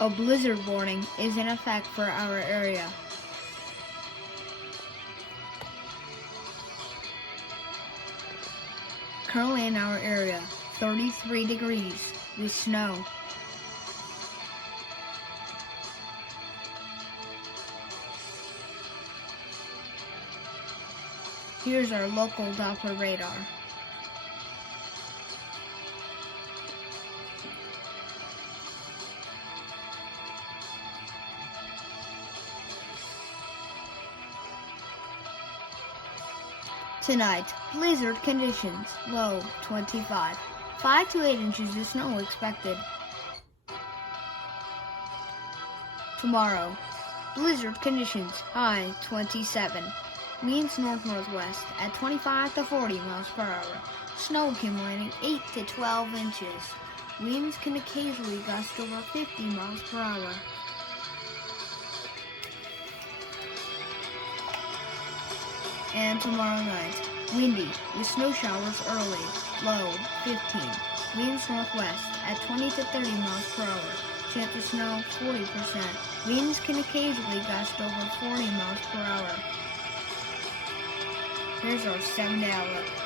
A blizzard warning is in effect for our area. Currently in our area, 33 degrees with snow. Here's our local Doppler radar. Tonight, blizzard conditions, low 25. 5 to 8 inches of snow expected. Tomorrow, blizzard conditions, high 27. Winds north-northwest at 25 to 40 miles per hour. Snow accumulating 8 to 12 inches. Winds can occasionally gust over 50 miles per hour. And tomorrow night, windy with snow showers early, low 15. Winds northwest at 20 to 30 miles per hour. Chance of snow 40%. Winds can occasionally gust over 40 miles per hour. Here's our 7-day outlook.